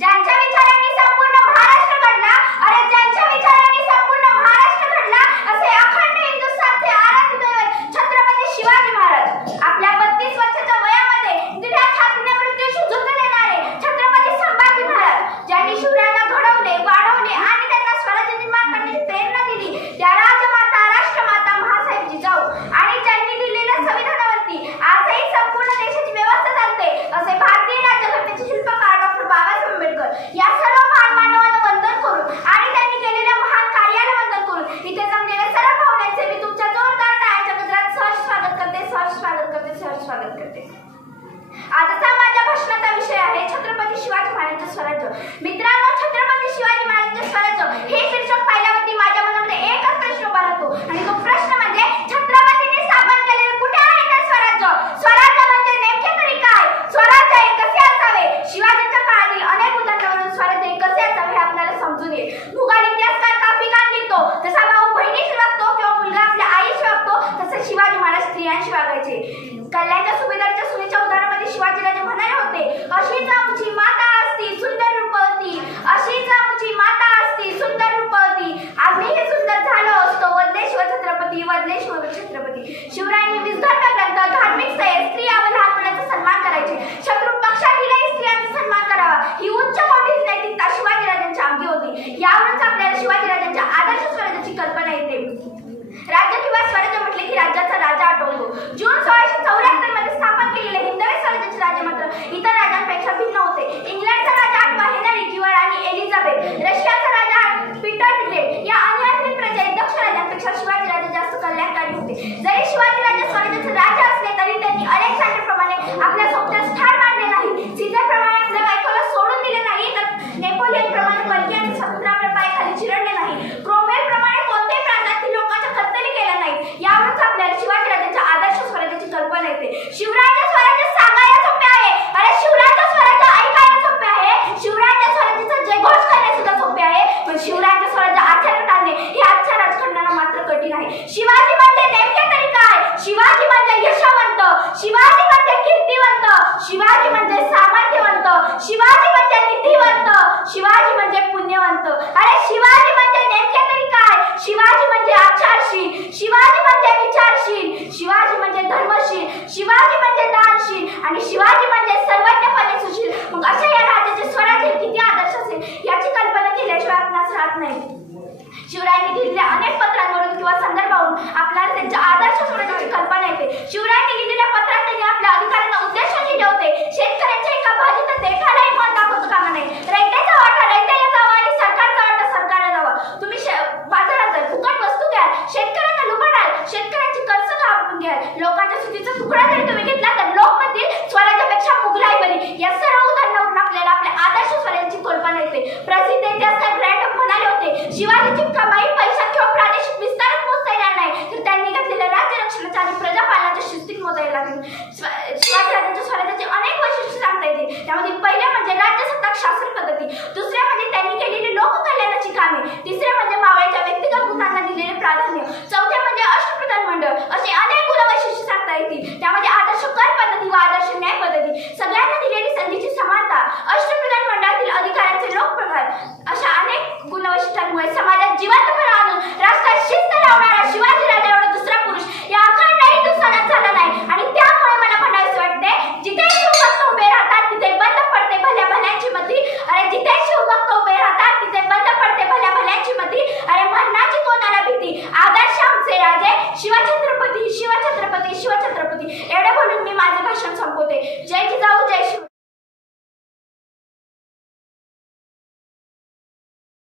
ज्यांच्या विचारांनी संपूर्ण महाराष्ट्र घडला, अरे ज्यांच्या विचारांनी संपूर्ण महाराष्ट्र घडला, असे अखंड हिंदुस्थानचे आराध्य दैवत छत्रपती शिवाजी महाराज. आपल्या 32 वर्षाच्या वयामध्ये दिव्या छातीने मृत्यूशी झुंज देणारे छत्रपती संभाजी महाराज, ज्यांनी शिवरायांना घडवले, वाढवले आणि त्यांना स्वराज्य निर्माण करण्याची प्रेरणा दिली, त्या राजमाता, राष्ट्रमाता, महासाहेब जिजाऊ आणि त्यांनी दिलेल्या संविधानावरती आजही संपूर्ण देशाची व्यवस्था चालते असे भारतीय राज्यघटनेचे शिल्पकार डॉक्टर बाबासाहेब आंबेडकर या सर्व महान मानवांना वंदन करून आणि त्यांनी केलेल्या महान कार्याला वंदन करून इथे जमलेल्या सर्व पाहुण्यांचे मी तुमच्या जोरदार टाळ्यांच्या गजरात सहर्ष स्वागत करते, सहर्ष स्वागत करते, सहर्ष स्वागत करते. आजचा माझ्या भाषणाचा विषय आहे छत्रपती शिवाजी महाराजांचे स्वराज्य. मित्रांनो, छत्रपती शिवाजी महाराजांचे स्वराज्य हे शीर्षक पाहिल्यावरती माझ्या मनामध्ये एकच प्रश्न उभा राहतो आणि तो प्रश्न म्हणजे छत्रपतींनी स्थापन केलेले कुठे आहे ते स्वराज्य? स्वराज्य म्हणजे नेमके तरी काय? स्वराज्य हे कसे असावे? शिवाजींच्या काळातील अनेक उदाहरणावरून स्वराज्य हे कसे असावे हे आपल्याला समजून येईल. भूगोल इतिहासकार काफी काळ लिहितो, जसा भाऊ बहिणीशी वागतो किंवा मुलगा आपल्या आईशी वागतो, तसे शिवाजी महाराज स्त्रियांशी वागायचे. कल्याणच्या सुभेदारच्या सुनेच्या उदाहरणामध्ये शिवाजीराजे म्हणाले होते, अशीच आमची माता असती सुंदर रूपवती, अशीच आमची माता असती सुंदर रूपवती, आम्हीही सुंदर झालो असतो, वदले शिवछत्रपती, वदले शिवछत्रपती. शिवरायांनी विस्तार ग्रंथ, धार्मिक स्थळे, स्त्रिया व लहानपणाचा सन्मान करायचे. शत्रू पक्षातीलही स्त्रियांचा सन्मान करावा ही उच्च कोटीची नैतिकता शिवाजीराजांच्या अंगी होती. यावरूनच आपल्याला शिवाजीराजांच्या आदर्श स्वराज्याची कल्पना येते. राज्य किंवा स्वराज्य म्हटले की राज्याचा राजा आठवतो. जून 1674 मध्ये स्थापन केलेले हिंदवी स्वराज्याचे राजे मात्र इतर राजांपेक्षा भिन्न होते. इंग्लंडचा राजा आठवा हेनरी किंवा राणी एलिझाबेथ, रशियाचा राजा पीटर डिलेट या अनियंत्रित प्रजा दक्ष राजांपेक्षा शिवाजी राजे जास्त कल्याणकारी होते. जरी शिवाजी राजे स्वराज्याचे राजा असले तरी त्यांनी अलेक्झांडरप्रमाणे आपल्या सोबत्यास ठार मारले नाही, सीझरप्रमाणे आपल्या बायकोला सोडून दिले नाही, तर नेपोलियनप्रमाणे परकीय आणि समुद्रावर पायाखाली चिरडले नाही, क्रोमवेलप्रमाणे कोणत्याही प्रांतातील लोकांच्या कत्तली केल्या नाहीत. यावरूनच आपल्याला शिवाजी राजांच्या आदर्श स्वराज्याची कल्पना येते. शिवराज्य स्वराज्य सांगायला सोपे आहे, अरे शिवराज्य स्वराज्य ऐकायला सोपे आहे, शिवराज्य स्वराज्याचा जयघोष करणे सुद्धा सोपे आहे, पण शिवराज्य स्वराज्य आचरणात आणणे हे आजच्या राजकारणाला मात्र कठीण आहे. शिवाजी म्हणजे नेमके तरी काय? शिवाजी म्हणजे यशवंत, शिवाजी म्हणजे कीर्तिवंत, शिवाजी म्हणजे सामर्थ्यवंत, शिवाजी म्हणजे निधीवंत, शिवाजी म्हणजे पुण्यवंत. अरे शिवाजी म्हणजे नेमके तरी काय? शिवाजी म्हणजे आचारशील, शिवाजी म्हणजे विचारशील, शिवाजी म्हणजे धर्मशील, शिवाजी म्हणजे दानशील,